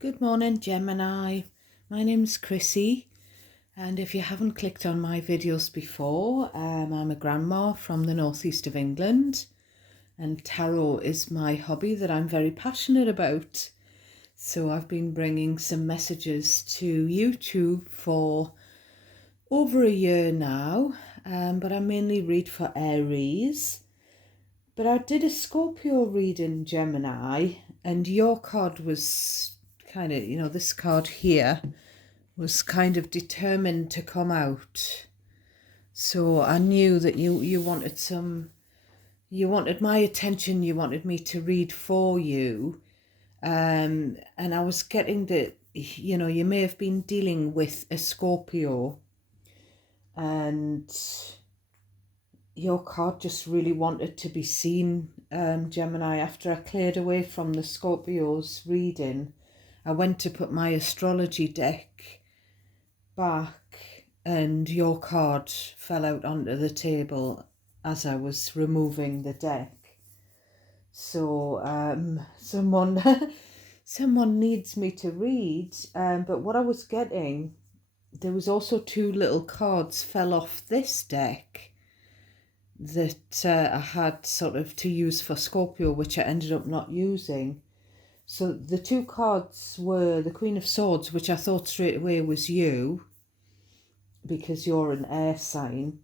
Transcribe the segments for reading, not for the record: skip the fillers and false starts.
Good morning, Gemini. My name's Chrissy, and if you haven't clicked on my videos before, I'm a grandma from the northeast of England, and tarot is my hobby that I'm very passionate about. So I've been bringing some messages to YouTube for over a year now, but I mainly read for Aries. But I did a Scorpio reading, Gemini, and your card was kind of, this card here was kind of determined to come out. So I knew that you wanted my attention, you wanted me to read for you. And I was getting that, you may have been dealing with a Scorpio, and your card just really wanted to be seen, Gemini. After I cleared away from the Scorpio's reading, I went to put my astrology deck back and your card fell out onto the table as I was removing the deck. So someone needs me to read, but what I was getting, there was also two little cards fell off this deck that I had sort of to use for Scorpio, which I ended up not using. So the two cards were the Queen of Swords, which I thought straight away was you, because you're an air sign,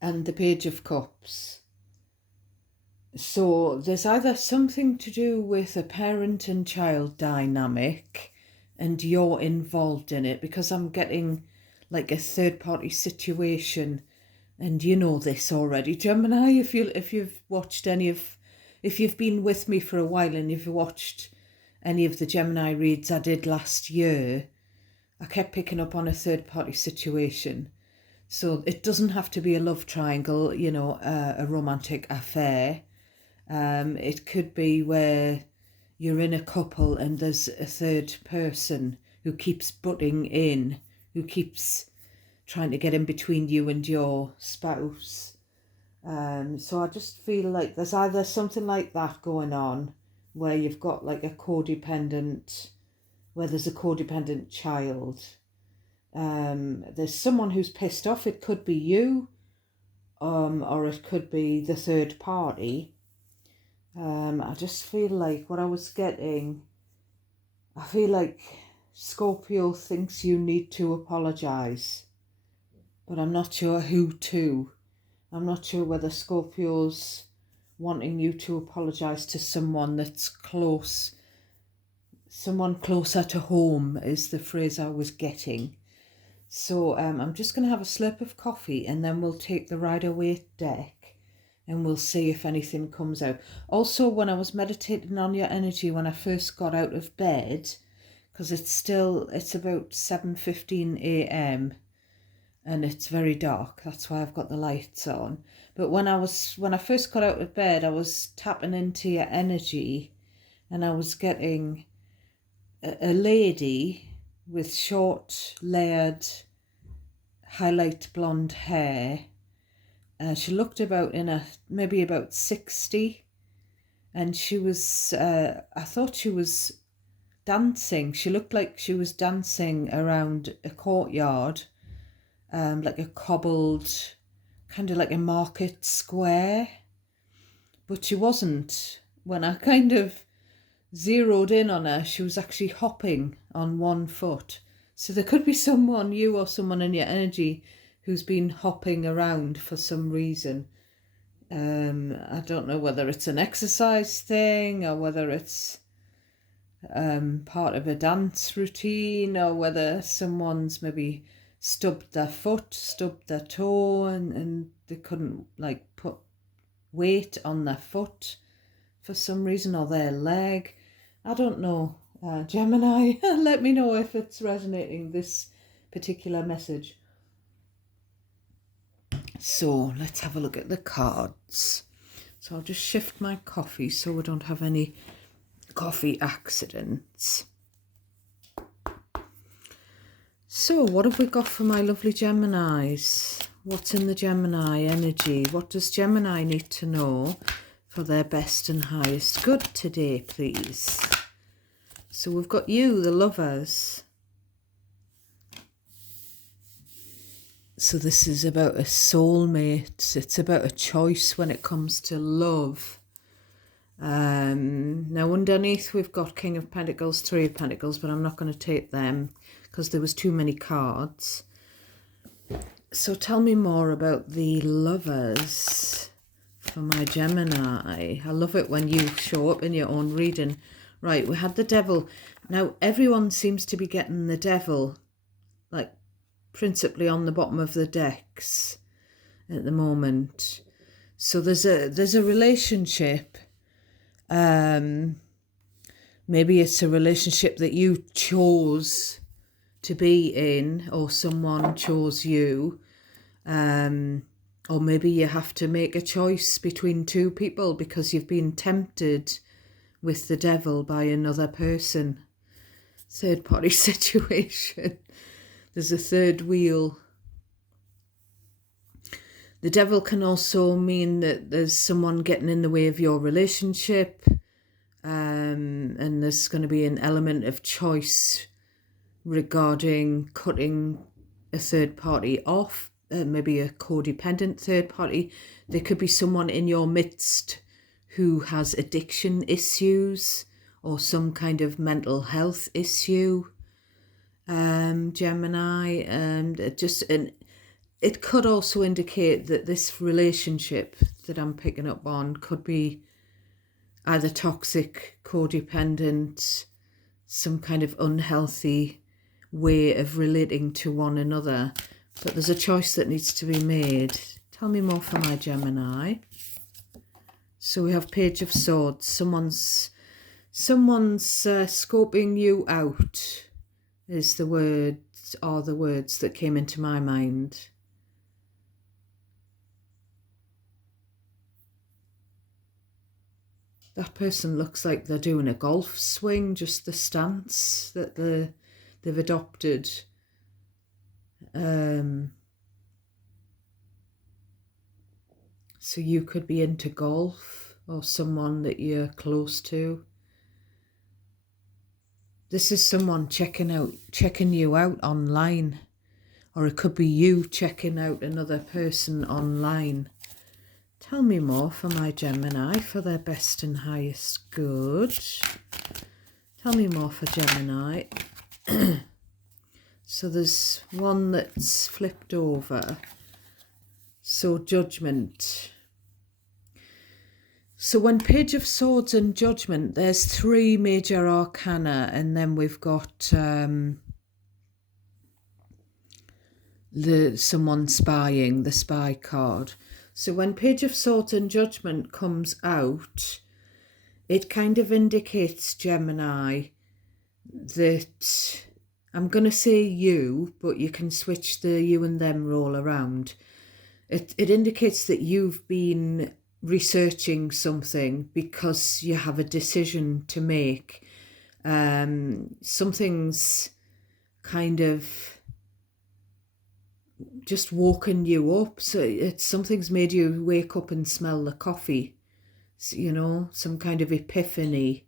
and the Page of Cups. So there's either something to do with a parent and child dynamic, and you're involved in it, because I'm getting like a third-party situation. And you know this already, Gemini, if you've watched if you've been with me for a while and you've watched any of the Gemini reads I did last year, I kept picking up on a third-party situation. So it doesn't have to be a love triangle, a romantic affair. It could be where you're in a couple and there's a third person who keeps butting in, who keeps trying to get in between you and your spouse. So I just feel like there's either something like that going on where you've got like where there's a codependent child. There's someone who's pissed off. It could be you, or it could be the third party. I just feel like what I was getting, I feel like Scorpio thinks you need to apologise, but I'm not sure who to. I'm not sure whether Scorpio's wanting you to apologise to someone that's close, someone closer to home is the phrase I was getting. So I'm just going to have a slurp of coffee and then we'll take the Rider-Waite deck and we'll see if anything comes out. Also, when I was meditating on your energy when I first got out of bed, because it's about 7:15 a.m. and it's very dark, that's why I've got the lights on. But when I first got out of bed, I was tapping into your energy and I was getting a lady with short, layered, highlight blonde hair. She looked maybe about 60, and she was, I thought she was dancing. She looked like she was dancing around a courtyard, like a cobbled, kind of like a market square, but she wasn't. When I kind of zeroed in on her, she was actually hopping on one foot. So there could be someone, you or someone in your energy, who's been hopping around for some reason. I don't know whether it's an exercise thing or whether it's part of a dance routine, or whether someone's maybe stubbed their foot, stubbed their toe, and they couldn't put weight on their foot for some reason, or their leg. I don't know. Gemini, let me know if it's resonating, this particular message. So let's have a look at the cards. So I'll just shift my coffee so we don't have any coffee accidents. So what have we got for my lovely Geminis? What's in the Gemini energy? What does Gemini need to know for their best and highest good today, please? So we've got you, the Lovers. So this is about a soulmate. It's about a choice when it comes to love. Now underneath we've got King of Pentacles, Three of Pentacles, but I'm not going to take them because there was too many cards. So tell me more about the Lovers for my Gemini. I love it when you show up in your own reading. Right, we had the Devil. Now everyone seems to be getting the Devil, like principally on the bottom of the decks at the moment. So there's a relationship. Maybe it's a relationship that you chose to be in, or someone chose you. Or maybe you have to make a choice between two people because you've been tempted with the Devil by another person. Third party situation. There's a third wheel. The Devil can also mean that there's someone getting in the way of your relationship. And there's going to be an element of choice regarding cutting a third party off. Maybe a codependent third party. There could be someone in your midst who has addiction issues or some kind of mental health issue, Gemini. And it could also indicate that this relationship that I'm picking up on could be either toxic, codependent, some kind of unhealthy way of relating to one another. But there's a choice that needs to be made. Tell me more for my Gemini. So we have Page of Swords. Someone's scoping you out is the words that came into my mind. That person looks like they're doing a golf swing, just the stance that they've adopted. So you could be into golf, or someone that you're close to. This is someone checking you out online, or it could be you checking out another person online. Tell me more for my Gemini for their best and highest good. Tell me more for Gemini. So there's one that's flipped over. So Judgment. So when Page of Swords and Judgment, there's three major arcana, and then we've got someone spying, the spy card. So when Page of Swords and Judgment comes out, it kind of indicates, Gemini, that I'm going to say you, but you can switch the you and them role around. It indicates that you've been researching something because you have a decision to make. Something's kind of just woken you up. So something's made you wake up and smell the coffee. You know, some kind of epiphany.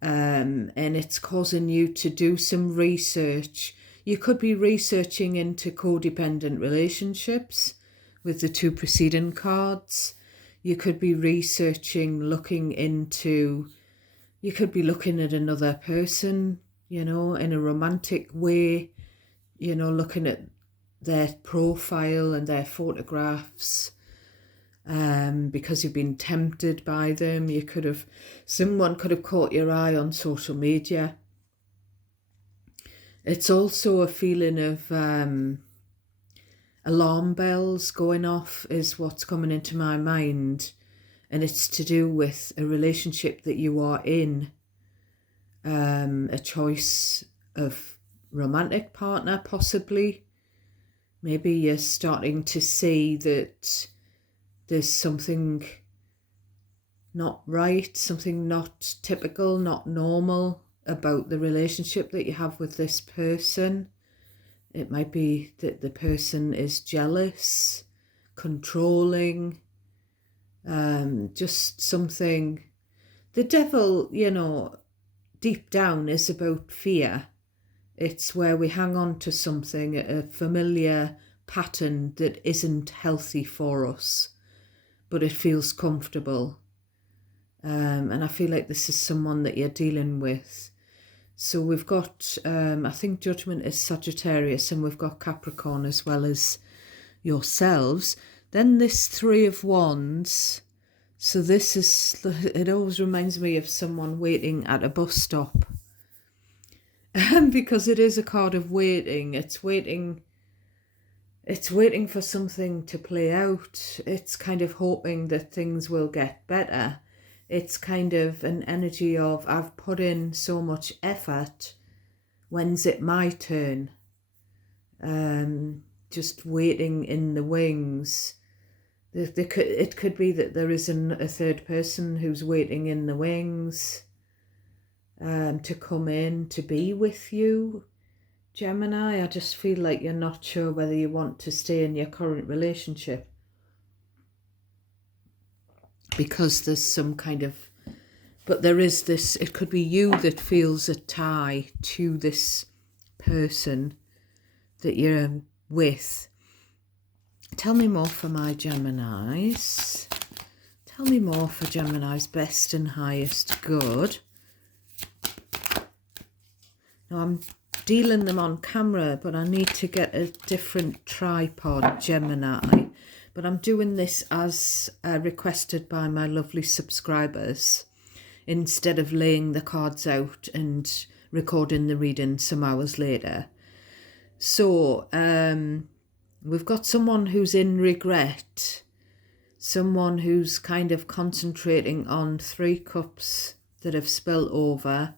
And it's causing you to do some research. You could be researching into codependent relationships with the two preceding cards. You could be researching, you could be looking at another person, you know, in a romantic way, you know, looking at their profile and their photographs, because you've been tempted by them. Someone could have caught your eye on social media. It's also a feeling of alarm bells going off is what's coming into my mind, and it's to do with a relationship that you are in, a choice of romantic partner possibly. Maybe you're starting to see that there's something not right, something not typical, not normal about the relationship that you have with this person. It might be that the person is jealous, controlling, just something. The Devil, you know, deep down is about fear. It's where we hang on to something, a familiar pattern that isn't healthy for us, but it feels comfortable. And I feel like this is someone that you're dealing with. So we've got, I think Judgment is Sagittarius, and we've got Capricorn as well as yourselves. Then this Three of Wands. So this is, it always reminds me of someone waiting at a bus stop. Because it is a card of waiting. It's waiting for something to play out. It's kind of hoping that things will get better. It's kind of an energy of, I've put in so much effort, when's it my turn? Just waiting in the wings. It could be that there isn't a third person who's waiting in the wings to come in to be with you, Gemini. I just feel like you're not sure whether you want to stay in your current relationship, because there's some kind of, but there is this, it could be you that feels a tie to this person that you're with. Tell me more for my Geminis. Tell me more for Gemini's best and highest good. Now I'm dealing them on camera, but I need to get a different tripod, Gemini. But I'm doing this as requested by my lovely subscribers, instead of laying the cards out and recording the reading some hours later. So we've got someone who's in regret, someone who's kind of concentrating on 3 cups that have spilled over,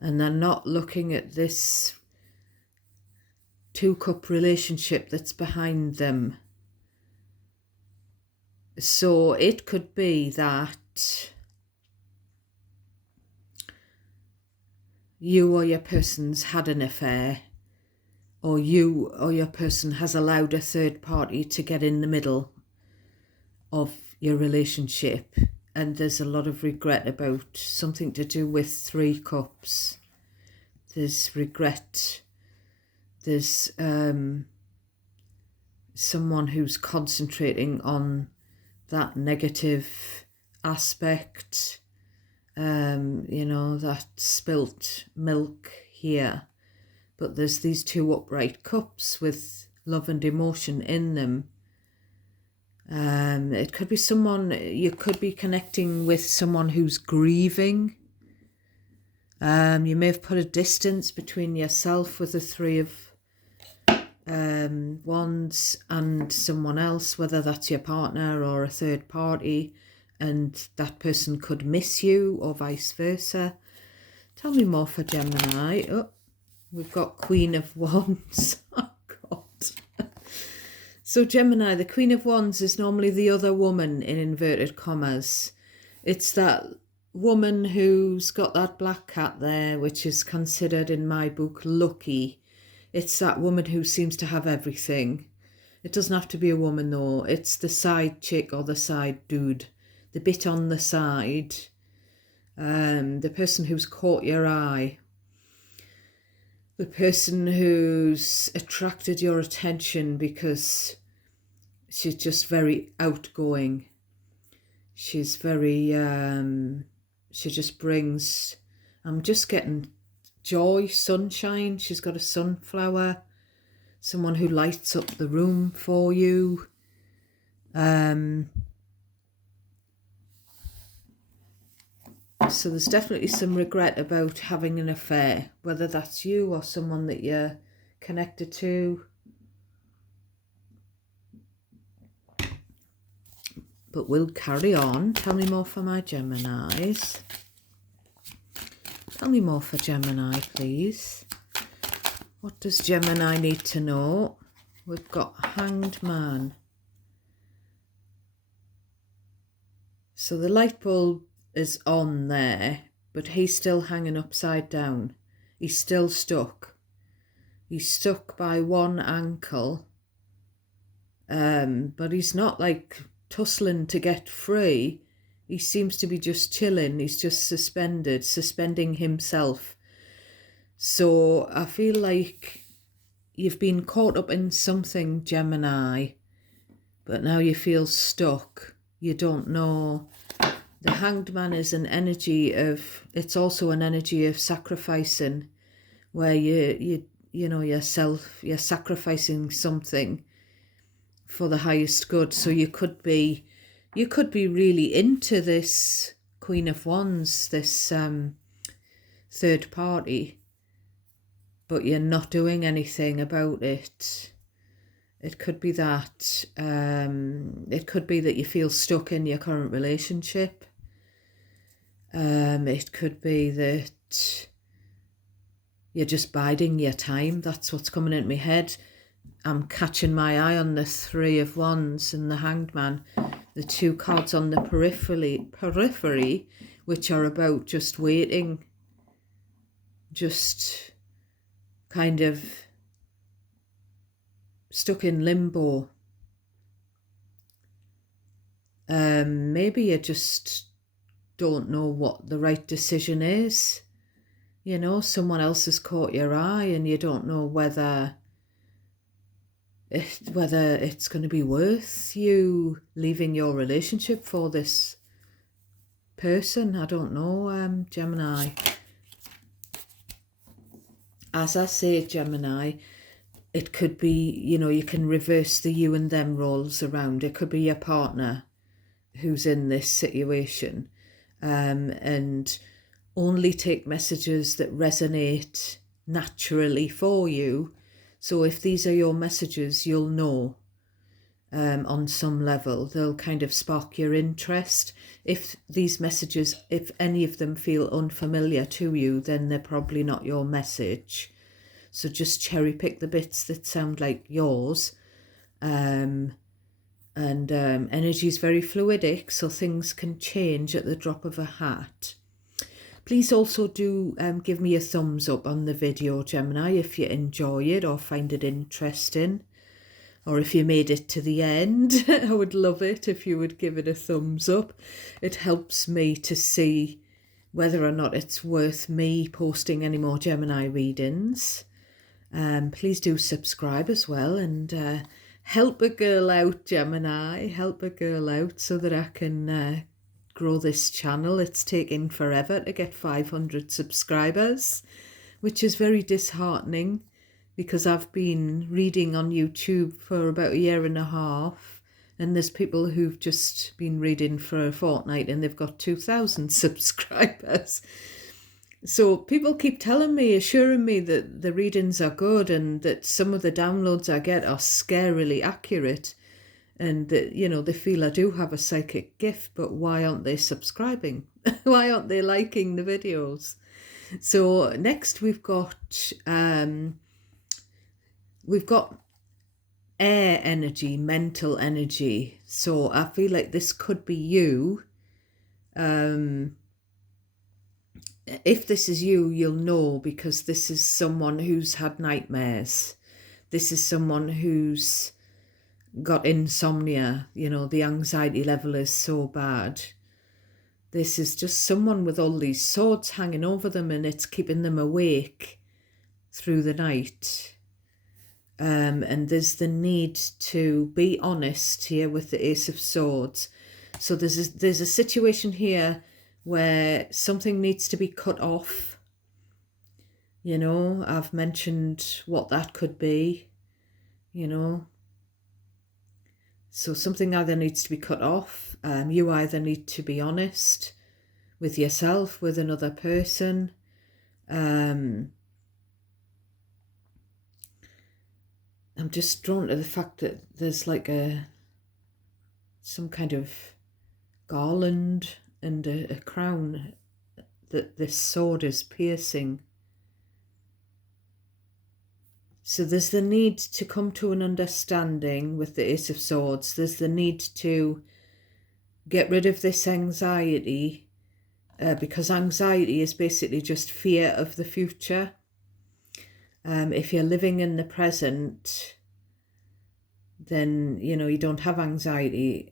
and they're not looking at this 2-cup relationship that's behind them. So it could be that you or your person's had an affair, or you or your person has allowed a third party to get in the middle of your relationship, and there's a lot of regret about something to do with 3 cups. There's regret. There's someone who's concentrating on that negative aspect, you know, that spilt milk here. But there's these 2 upright cups with love and emotion in them. It could be someone, you could be connecting with someone who's grieving. You may have put a distance between yourself with the 3 of Wands and someone else, whether that's your partner or a third party, and that person could miss you or vice versa. Tell me more for Gemini. Oh, we've got Queen of Wands. Oh God. So Gemini, the Queen of Wands is normally the other woman in inverted commas. It's that woman who's got that black cat there, which is considered in my book lucky. It's that woman who seems to have everything. It doesn't have to be a woman though. It's the side chick or the side dude, the bit on the side, the person who's caught your eye, the person who's attracted your attention because she's just very outgoing. She's very, she just brings, I'm just getting joy, sunshine. She's got a sunflower, someone who lights up the room for you. So there's definitely some regret about having an affair, whether that's you or someone that you're connected to. But we'll carry on. Tell me more for my Geminis. Tell me more for Gemini, please. What does Gemini need to know? We've got Hanged Man. So the light bulb is on there, but he's still hanging upside down. He's still stuck. He's stuck by one ankle. But he's not like tussling to get free. He seems to be just chilling. He's just suspending himself. So I feel like you've been caught up in something, Gemini, but now you feel stuck. You don't know. The Hanged Man is an energy of, it's also an energy of sacrificing, where you know yourself, you're sacrificing something for the highest good. So you could be really into this Queen of Wands, this third party, but you're not doing anything about it. It could be that it could be that you feel stuck in your current relationship. It could be that you're just biding your time. That's what's coming into my head. I'm catching my eye on the Three of Wands and the Hanged Man, the two cards on the periphery, which are about just waiting, just kind of stuck in limbo. Maybe you just don't know what the right decision is. You know, someone else has caught your eye and you don't know whether it's going to be worth you leaving your relationship for this person. I don't know, Gemini. As I say, Gemini, it could be, you know, you can reverse the you and them roles around. It could be your partner who's in this situation, and only take messages that resonate naturally for you. So if these are your messages, you'll know on some level. They'll kind of spark your interest. If these messages, if any of them feel unfamiliar to you, then they're probably not your message. So just cherry pick the bits that sound like yours. Energy is very fluidic, so things can change at the drop of a hat. Please also do give me a thumbs up on the video, Gemini, if you enjoy it or find it interesting, or if you made it to the end. I would love it if you would give it a thumbs up. It helps me to see whether or not it's worth me posting any more Gemini readings. Please do subscribe as well, and help a girl out, Gemini. Help a girl out so that I can grow this channel. It's taking forever to get 500 subscribers, which is very disheartening because I've been reading on YouTube for about 1.5 years, and there's people who've just been reading for a fortnight and they've got 2,000 subscribers. So people keep telling me, assuring me that the readings are good and that some of the downloads I get are scarily accurate, and that, you know, they feel I do have a psychic gift, but why aren't they subscribing? Why aren't they liking the videos? So next we've got air energy, mental energy. So I feel like this could be you. If this is you, you'll know, because this is someone who's had nightmares. This is someone who's got insomnia. You know, the anxiety level is so bad. This is just someone with all these swords hanging over them, and it's keeping them awake through the night. And there's the need to be honest here with the Ace of Swords. So there's a situation here where something needs to be cut off. You know, I've mentioned what that could be, you know. So something either needs to be cut off. You either need to be honest with yourself, with another person. I'm just drawn to the fact that there's like some kind of garland and a crown that this sword is piercing. So there's the need to come to an understanding with the Ace of Swords. There's the need to get rid of this anxiety, because anxiety is basically just fear of the future. If you're living in the present, then, you know, you don't have anxiety.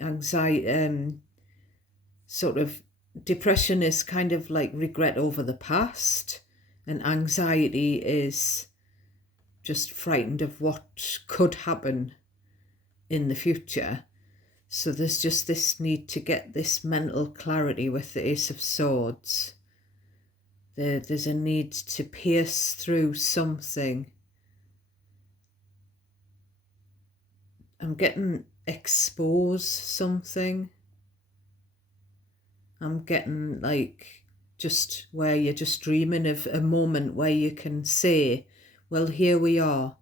sort of depression is kind of like regret over the past, and anxiety is just frightened of what could happen in the future. So there's just this need to get this mental clarity with the Ace of Swords. There's a need to pierce through something. I'm getting expose something. I'm getting like just where you're just dreaming of a moment where you can say, well, here we are.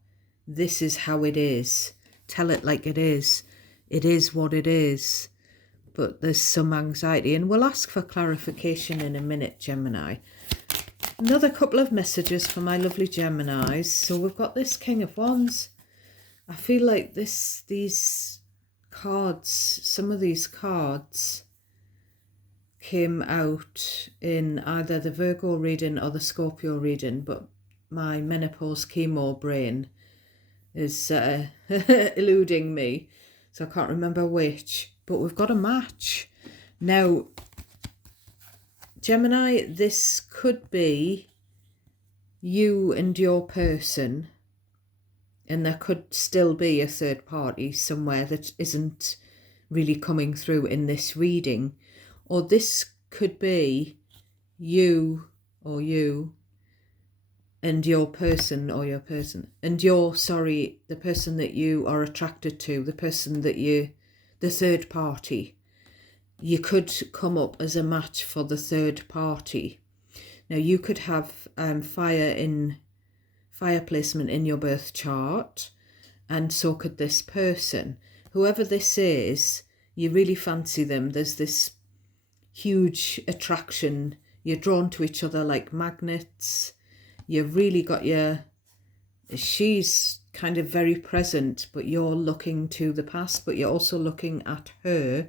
This is how it is. Tell it like it is. It is what it is. But there's some anxiety, and we'll ask for clarification in a minute, Gemini. Another couple of messages for my lovely Geminis. So we've got this King of Wands. I feel like these cards, some of these cards came out in either the Virgo reading or the Scorpio reading, but my menopause chemo brain is eluding me, so I can't remember which. But we've got a match. Now, Gemini, this could be you and your person, and there could still be a third party somewhere that isn't really coming through in this reading. Or this could be you and your person, or your person and the person that you are attracted to, the person that the third party. You could come up as a match for the third party. Now, you could have fire placement in your birth chart, and so could this person. Whoever this is, you really fancy them. There's this huge attraction. You're drawn to each other like magnets. You've really got she's kind of very present, but you're looking to the past, but you're also looking at her,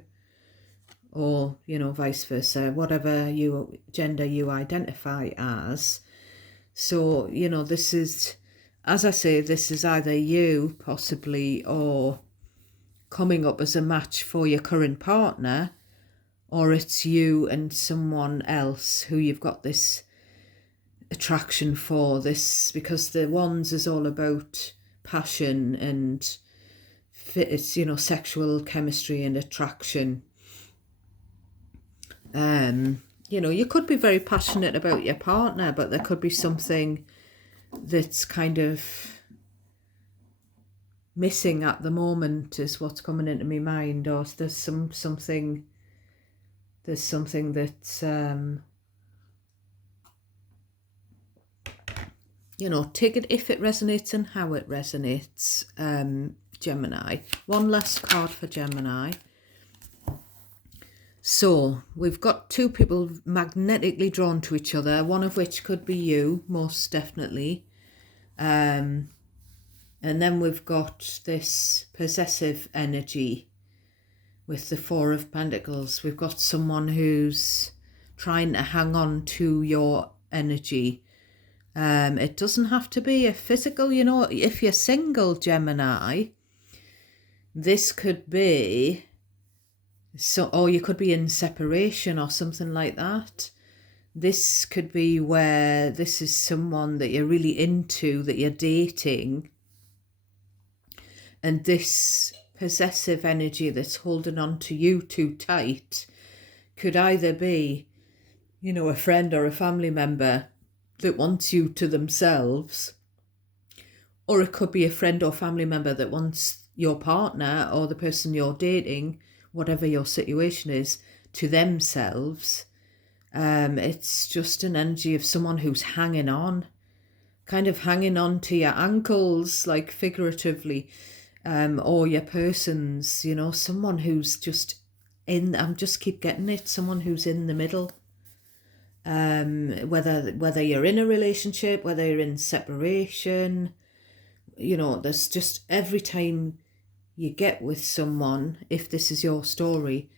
or, vice versa, whatever gender you identify as. So, this is, as I say, this is either you possibly, or coming up as a match for your current partner, or it's you and someone else who you've got this attraction for, this, because the Wands is all about passion and it's, sexual chemistry and attraction. You could be very passionate about your partner, but there could be something that's kind of missing at the moment, is what's coming into my mind. Or there's something that's take it if it resonates and how it resonates. Gemini. One last card for Gemini. So we've got two people magnetically drawn to each other, one of which could be you, most definitely. And then we've got this possessive energy with the Four of Pentacles. We've got someone who's trying to hang on to your energy. It doesn't have to be a physical, if you're single, Gemini, this could be... or you could be in separation or something like that. This could be where this is someone that you're really into, that you're dating, and this possessive energy that's holding on to you too tight could either be, a friend or a family member that wants you to themselves, or it could be a friend or family member that wants your partner or the person you're dating, whatever your situation is, to themselves. It's just an energy of someone who's hanging on, kind of hanging on to your ankles, like figuratively, or your person's, someone who's just I'm just keep getting it, someone who's in the middle. Whether you're in a relationship, whether you're in separation, there's just every time you get with someone, if this is your story,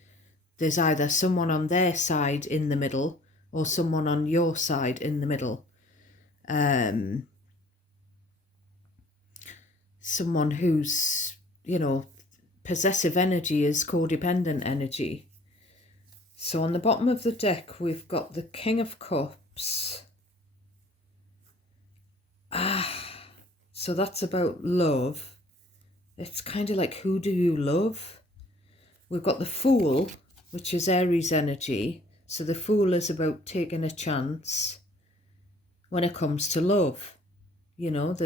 there's either someone on their side in the middle or someone on your side in the middle. Someone who's, possessive energy is codependent energy. So on the bottom of the deck, we've got the King of Cups. So that's about love. It's kind of like, who do you love? We've got the Fool, which is Aries energy. So the Fool is about taking a chance when it comes to love. You know,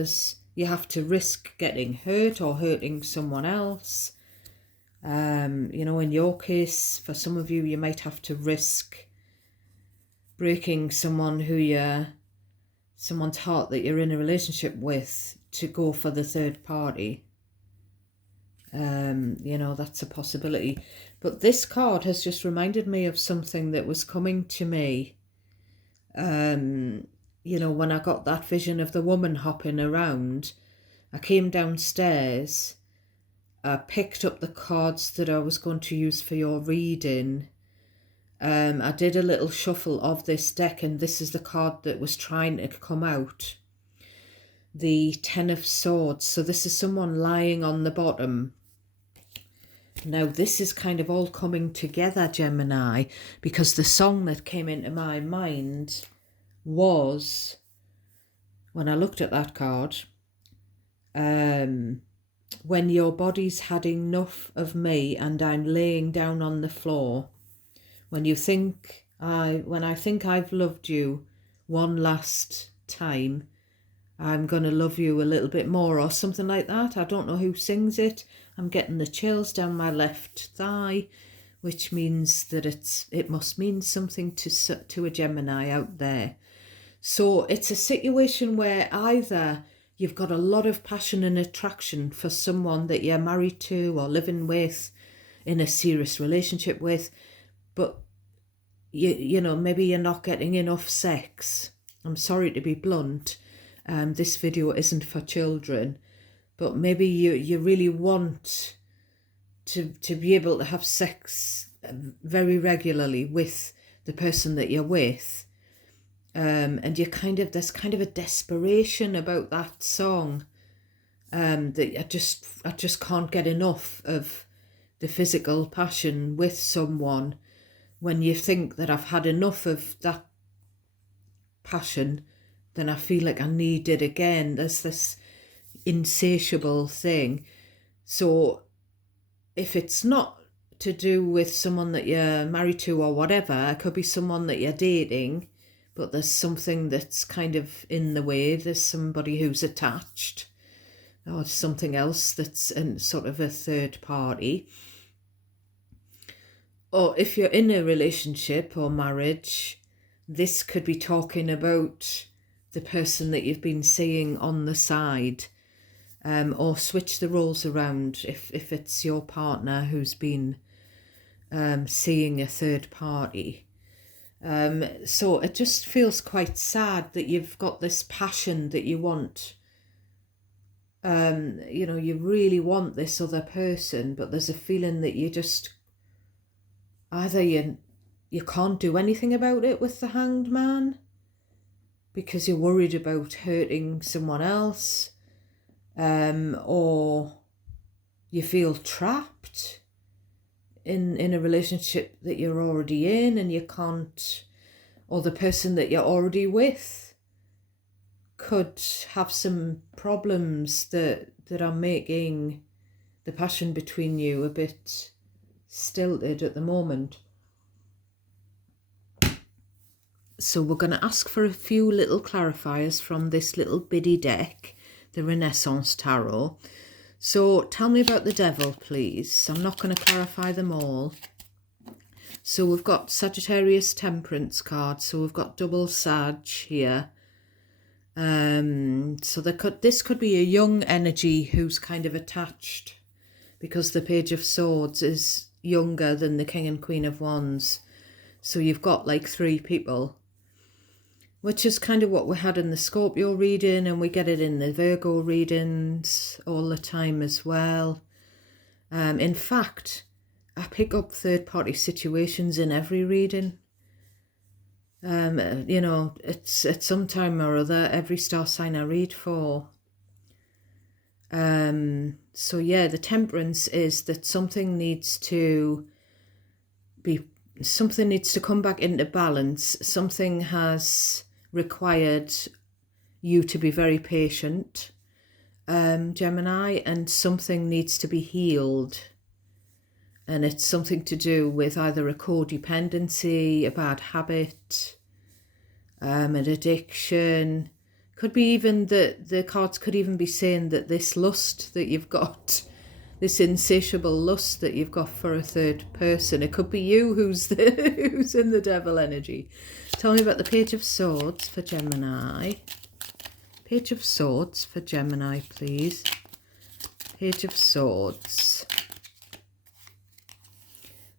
you have to risk getting hurt or hurting someone else. You know, in your case, for some of you, you might have to risk breaking someone's heart that you're in a relationship with to go for the third party. You know, that's a possibility. But this card has just reminded me of something that was coming to me. You know, when I got that vision of the woman hopping around, I came downstairs, I picked up the cards that I was going to use for your reading. I did a little shuffle of this deck, and this is the card that was trying to come out. The Ten of Swords. So this is someone lying on the bottom. Now this is kind of all coming together, Gemini, because the song that came into my mind was, when I looked at that card, when your body's had enough of me and I'm laying down on the floor, when I think I've loved you one last time, I'm going to love you a little bit more, or something like that. I don't know who sings it. I'm getting the chills down my left thigh, which means that it must mean something to a Gemini out there. So it's a situation where either you've got a lot of passion and attraction for someone that you're married to or living with, in a serious relationship with, but you know, maybe you're not getting enough sex. I'm sorry to be blunt. This video isn't for children, but maybe you really want to be able to have sex very regularly with the person that you're with. And there's kind of a desperation about that song, that I just can't get enough of the physical passion with someone. When you think that I've had enough of that passion, then I feel like I need it again. There's this insatiable thing. So if it's not to do with someone that you're married to or whatever, it could be someone that you're dating, but there's something that's kind of in the way. There's somebody who's attached, or something else that's in sort of a third party. Or if you're in a relationship or marriage, this could be talking about the person that you've been seeing on the side, or switch the roles around if it's your partner who's been seeing a third party. So it just feels quite sad that you've got this passion that you want. You know, you really want this other person, but there's a feeling that you just, either you can't do anything about it with the Hanged Man because you're worried about hurting someone else, or you feel trapped in a relationship that you're already in and you can't, or the person that you're already with could have some problems that are making the passion between you a bit stilted at the moment. So we're going to ask for a few little clarifiers from this little bitty deck, the Renaissance Tarot. So tell me about the Devil, please. I'm not going to clarify them all. So we've got Sagittarius Temperance card. So we've got double Sag here. So this could be a young energy who's kind of attached, because the Page of Swords is younger than the King and Queen of Wands. So you've got like 3 people, which is kind of what we had in the Scorpio reading, and we get it in the Virgo readings all the time as well. In fact, I pick up third-party situations in every reading. You know, it's at some time or other, every star sign I read for. So yeah, the Temperance is that something needs to be something needs to come back into balance. Something has required you to be very patient, Gemini, and something needs to be healed. And it's something to do with either a codependency, a bad habit, an addiction. Could be even that the cards could even be saying that this lust that you've got, this insatiable lust that you've got for a third person, it could be you who's who's in the devil energy. Tell me about the Page of Swords for Gemini. Page of Swords for Gemini, please. Page of Swords.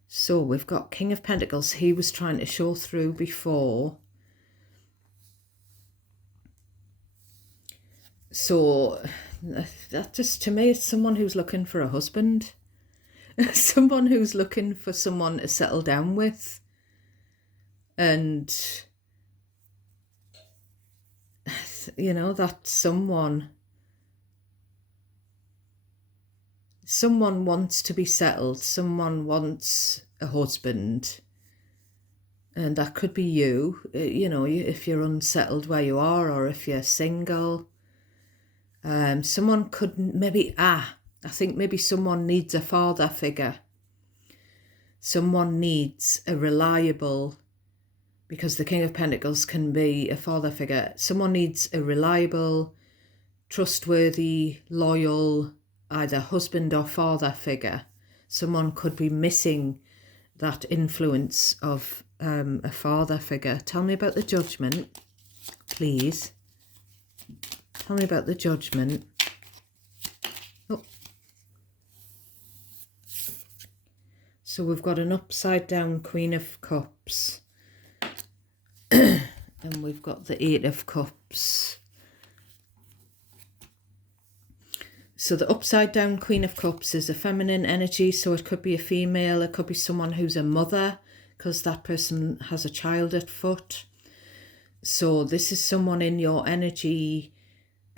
So we've got King of Pentacles. He was trying to show through before. So that just, to me, it's someone who's looking for a husband. Someone who's looking for someone to settle down with. And, you know, that someone wants to be settled. Someone wants a husband. And that could be you, you know, if you're unsettled where you are, or if you're single. Someone could maybe, I think maybe someone needs a father figure. Someone needs a reliable, because the King of Pentacles can be a father figure. Someone needs a reliable, trustworthy, loyal, either husband or father figure. Someone could be missing that influence of a father figure. Tell me about the Judgment, please. Tell me about the Judgment. Oh. So we've got an upside down Queen of Cups. And we've got the Eight of Cups. So the upside down Queen of Cups is a feminine energy. So it could be a female. It could be someone who's a mother, because that person has a child at foot. So this is someone in your energy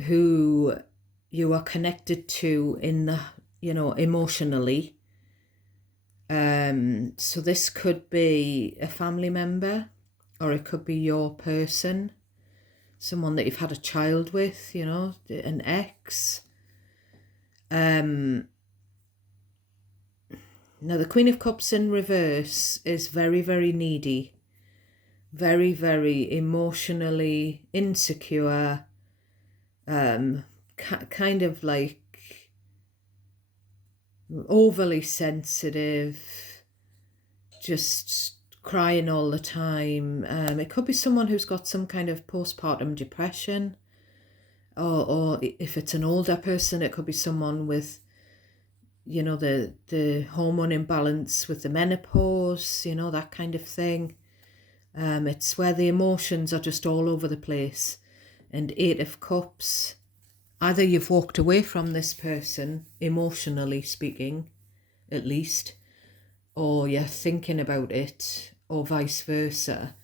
who you are connected to in the, you know, emotionally. So this could be a family member, or it could be your person, someone that you've had a child with, you know, an ex. Now the Queen of Cups in reverse is very, very needy, very, very emotionally insecure, kind of like overly sensitive, just crying all the time. It could be someone who's got some kind of postpartum depression, or if it's an older person, it could be someone with, you know, the hormone imbalance with the menopause, you know, that kind of thing. It's where the emotions are just all over the place. And Eight of Cups, either you've walked away from this person, emotionally speaking, at least, or you're thinking about it, or vice versa.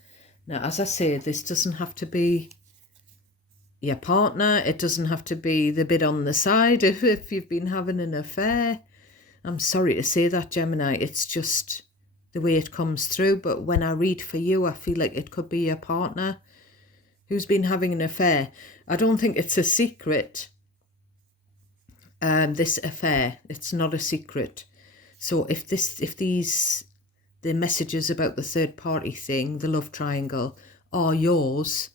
Now, as I say, this doesn't have to be your partner. It doesn't have to be the bit on the side if you've been having an affair. I'm sorry to say that, Gemini. It's just the way it comes through. But when I read for you, I feel like it could be your partner who's been having an affair. I don't think it's a secret, this affair. It's not a secret. So if the messages about the third party thing, the love triangle, are yours,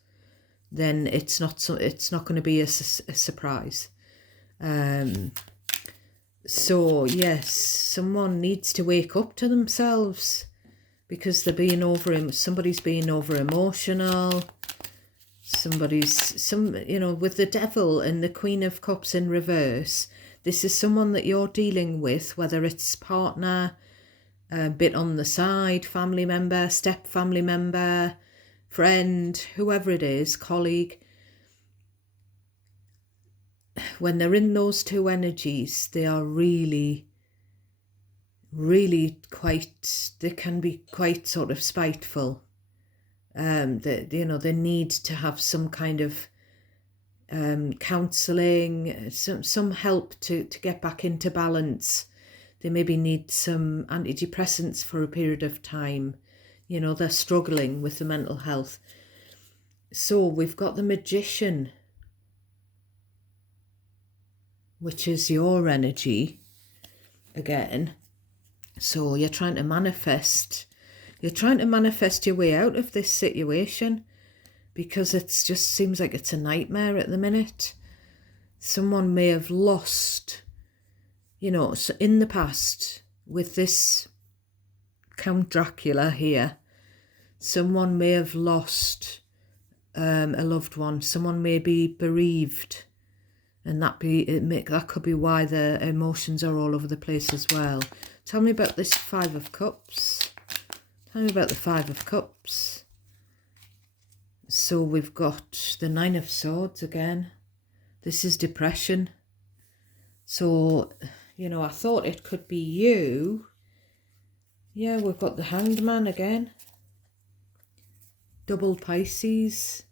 then it's not going to be a surprise. So yes, someone needs to wake up to themselves, because they're being somebody's being over emotional. You know, with the Devil and the Queen of Cups in reverse, this is someone that you're dealing with, whether it's partner, a bit on the side, family member, step family member, friend, whoever it is, colleague. When they're in those two energies, they are really, really they can be quite sort of spiteful. They need to have some kind of counselling, some help to get back into balance. They maybe need some antidepressants for a period of time. You know, they're struggling with the mental health. So we've got the Magician, which is your energy again. So you're trying to manifest. You're trying to manifest your way out of this situation, because it just seems like it's a nightmare at the minute. Someone may have lost, you know, so in the past with this Count Dracula here, someone may have lost a loved one. Someone may be bereaved, and that could be why the emotions are all over the place as well. Tell me about this Five of Cups. Tell me about the Five of Cups. So we've got the Nine of Swords again. This is depression. So, you know, I thought it could be you. Yeah, we've got the Hanged Man again. Double Pisces.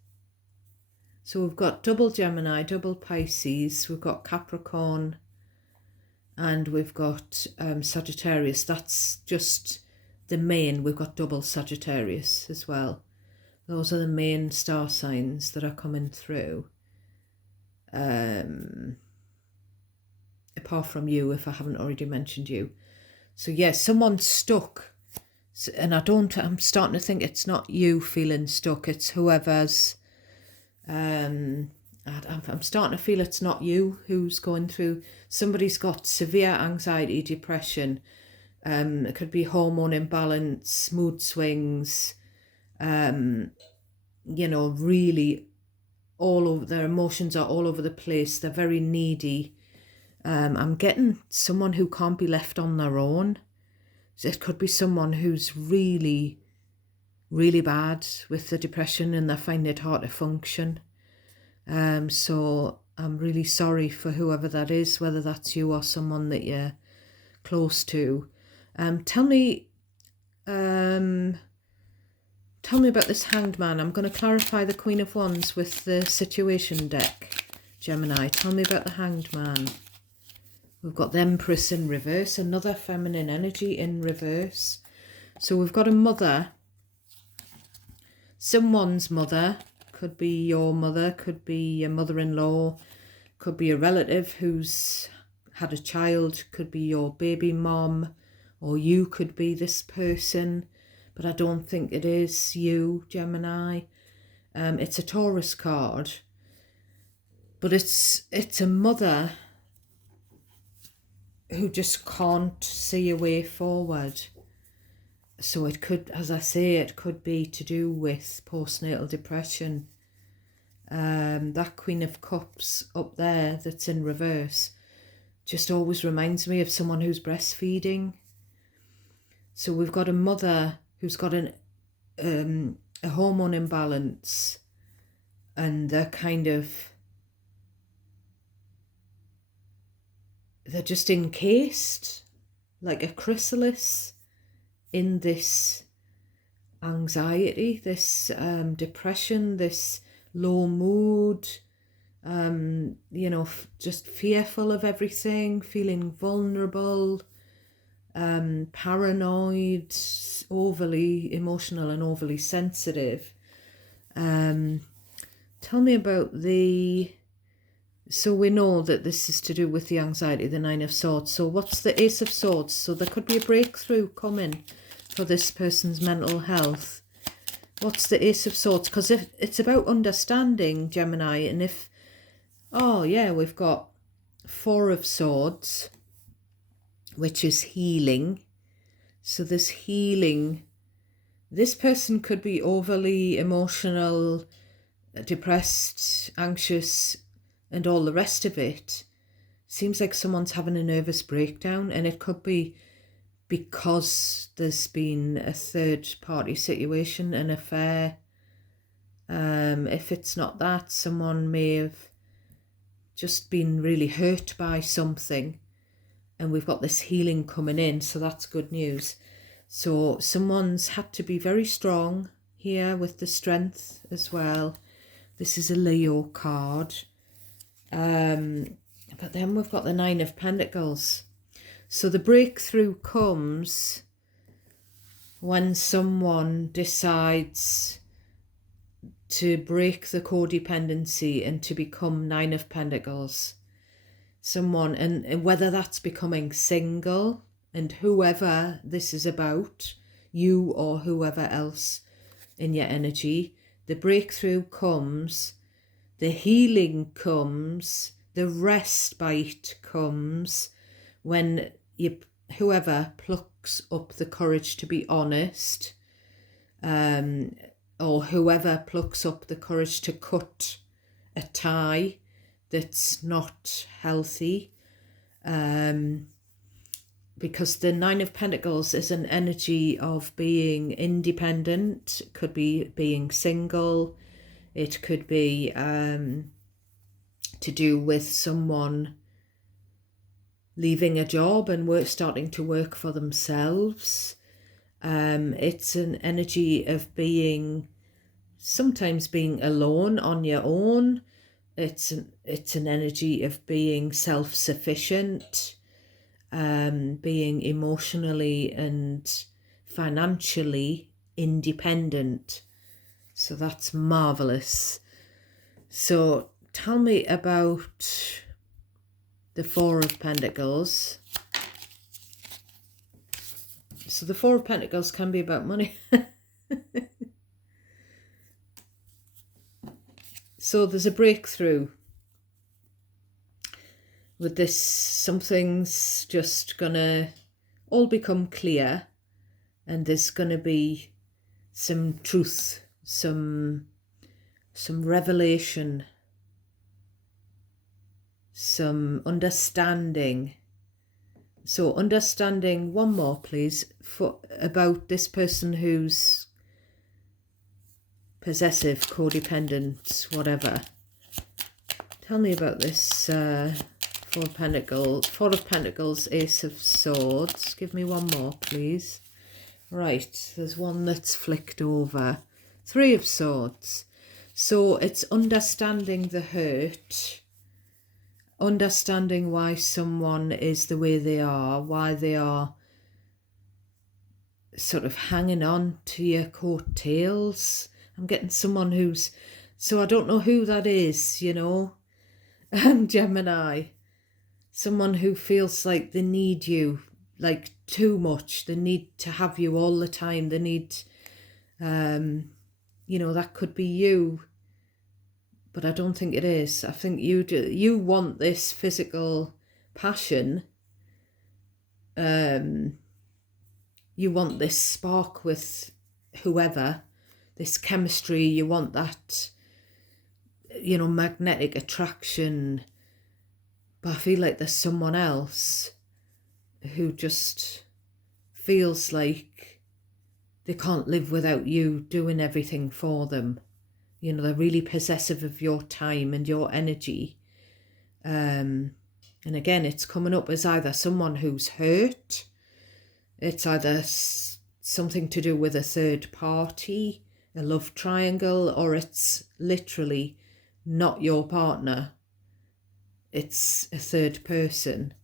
So we've got double Gemini, double Pisces. We've got Capricorn. And we've got Sagittarius. That's just the main. We've got double Sagittarius as well. Those are the main star signs that are coming through. Apart from you, if I haven't already mentioned you. So yeah, someone's stuck. And I'm starting to think it's not you feeling stuck. It's whoever's, I'm starting to feel it's not you who's going through. Somebody's got severe anxiety, depression. It could be hormone imbalance, mood swings, you know, really all over, their emotions are all over the place. They're very needy. I'm getting someone who can't be left on their own. It could be someone who's really, really bad with the depression and they're finding it hard to function. So I'm really sorry for whoever that is, whether that's you or someone that you're close to. Tell me about this Hanged Man. I'm going to clarify the Queen of Wands with the Situation deck, Gemini. Tell me about the Hanged Man. We've got the Empress in reverse, another feminine energy in reverse. So we've got a mother, someone's mother, could be your mother, could be your mother-in-law, could be a relative who's had a child, could be your baby mom, or you could be this person, but I don't think it is you, Gemini. It's a Taurus card, but it's a mother who just can't see a way forward. So it could, as I say, it could be to do with postnatal depression. That Queen of Cups up there that's in reverse just always reminds me of someone who's breastfeeding. So we've got a mother who's got a hormone imbalance, and they're just encased like a chrysalis in this anxiety, this depression, this low mood, you know, just fearful of everything, feeling vulnerable, paranoid, overly emotional and overly sensitive. Tell me about so we know that this is to do with the anxiety, the Nine of Swords. So what's the Ace of Swords? So there could be a breakthrough coming for this person's mental health. What's the Ace of Swords? Because if it's about understanding, Gemini, and if, oh yeah, we've got Four of Swords, which is healing. So this healing, this person could be overly emotional, depressed, anxious, and all the rest of it. Seems like someone's having a nervous breakdown, and it could be because there's been a third party situation, an affair. If it's not that, someone may have just been really hurt by something, and we've got this healing coming in, so that's good news. So someone's had to be very strong here with the Strength as well. This is a Leo card. But then we've got the Nine of Pentacles. So the breakthrough comes when someone decides to break the codependency and to become Nine of Pentacles. Someone, and whether that's becoming single, and whoever this is about, you or whoever else in your energy, the breakthrough comes, the healing comes, the respite comes when whoever plucks up the courage to be honest, or whoever plucks up the courage to cut a tie that's not healthy, because the Nine of Pentacles is an energy of being independent. It could be being single, it could be to do with someone leaving a job and starting to work for themselves. It's an energy of sometimes being alone on your own. It's an energy of being self-sufficient, being emotionally and financially independent. So that's marvelous. So tell me about the Four of Pentacles. So the Four of Pentacles can be about money. So there's a breakthrough with this. Something's just gonna all become clear, and there's gonna be some truth, some revelation, some understanding. So understanding, one more please, about this person who's possessive, codependent, whatever. Tell me about this Four of Pentacles, Ace of Swords. Give me one more, please. Right, there's one that's flicked over. Three of Swords. So it's understanding the hurt, understanding why someone is the way they are, why they are sort of hanging on to your coattails. I'm getting someone who's, so I don't know who that is, you know, Gemini. Someone who feels like they need you, like too much. They need to have you all the time. They need, you know, that could be you. But I don't think it is. I think you want this physical passion. You want this spark with whoever, this chemistry, you want that, you know, magnetic attraction. But I feel like there's someone else who just feels like they can't live without you doing everything for them. You know, they're really possessive of your time and your energy. And again, it's coming up as either someone who's hurt, it's either something to do with a third party, a love triangle, or it's literally not your partner. It's a third person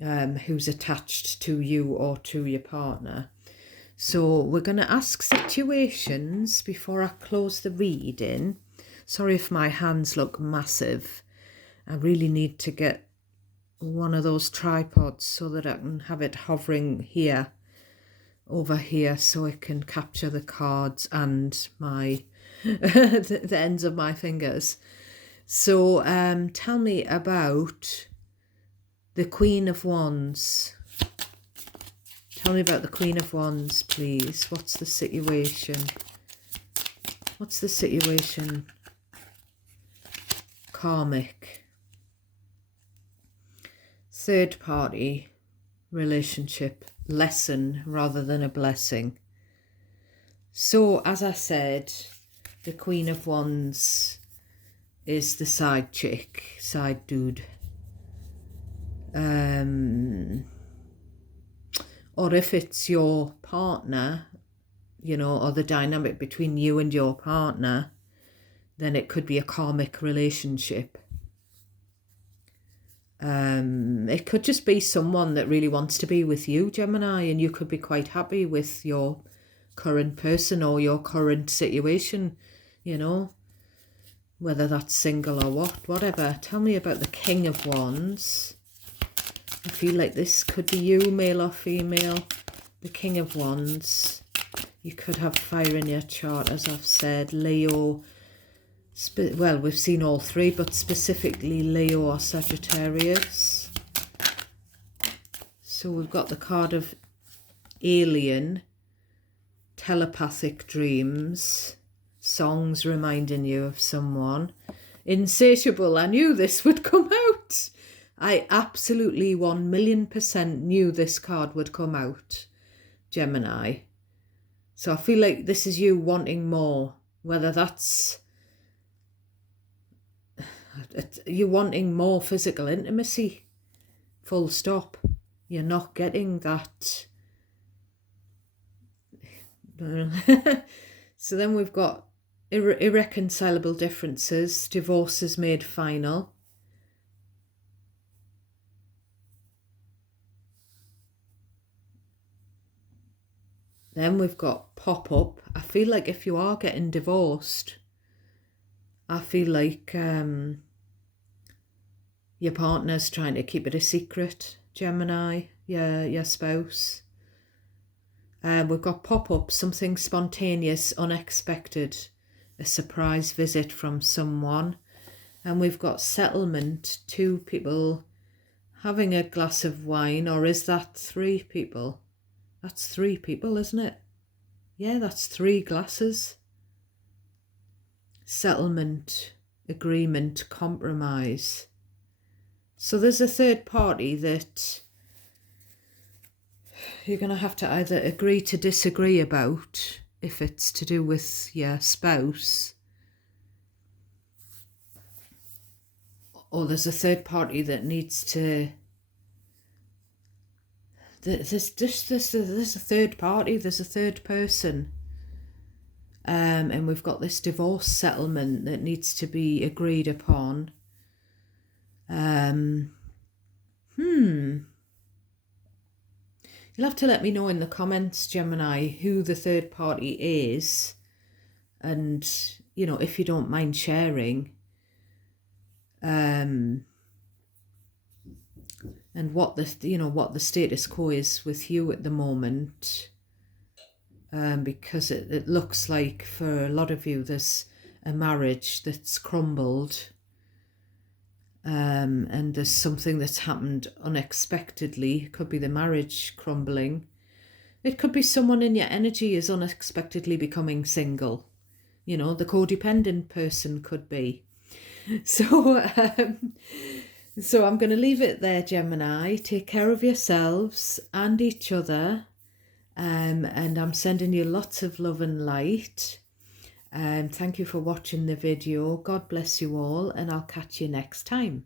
who's attached to you or to your partner. So we're going to ask situations before I close the reading. Sorry if my hands look massive. I really need to get one of those tripods so that I can have it hovering here, over here, so it can capture the cards and my the ends of my fingers. So tell me about the Queen of Wands. Tell me about the Queen of Wands, please. What's the situation? What's the situation? Karmic. Third party relationship. Lesson rather than a blessing. So, as I said, the Queen of Wands is the side chick, side dude. Or if it's your partner, you know, or the dynamic between you and your partner, then it could be a karmic relationship. It could just be someone that really wants to be with you, Gemini, and you could be quite happy with your current person or your current situation, you know, whether that's single or whatever. Tell me about the King of Wands. I feel like this could be you, male or female. The King of Wands. You could have fire in your chart, as I've said. Leo. Well, we've seen all three, but specifically Leo or Sagittarius. So we've got the card of alien, telepathic dreams, songs reminding you of someone. Insatiable. I knew this would come out. I absolutely 1,000,000% knew this card would come out, Gemini. So I feel like this is you wanting more, whether that's you're wanting more physical intimacy, full stop. You're not getting that. So then we've got irreconcilable differences, divorces made final. Then we've got pop-up. I feel like if you are getting divorced, I feel like your partner's trying to keep it a secret, Gemini, your spouse. We've got pop-up, something spontaneous, unexpected, a surprise visit from someone. And we've got settlement, 2 people having a glass of wine, or is that 3 people? That's 3 people, isn't it? Yeah, that's 3 glasses. Settlement, agreement, compromise. So there's a third party that you're going to have to either agree to disagree about, if it's to do with your spouse, or there's a third party that needs to... There's a third party, there's a third person. And we've got this divorce settlement that needs to be agreed upon. You'll have to let me know in the comments, Gemini, who the third party is. And, you know, if you don't mind sharing. And what the status quo is with you at the moment. Because it looks like for a lot of you there's a marriage that's crumbled. And there's something that's happened unexpectedly. It could be the marriage crumbling. It could be someone in your energy is unexpectedly becoming single. You know, the codependent person could be. So, so I'm going to leave it there, Gemini. Take care of yourselves and each other. And I'm sending you lots of love and light. Thank you for watching the video. God bless you all, and I'll catch you next time.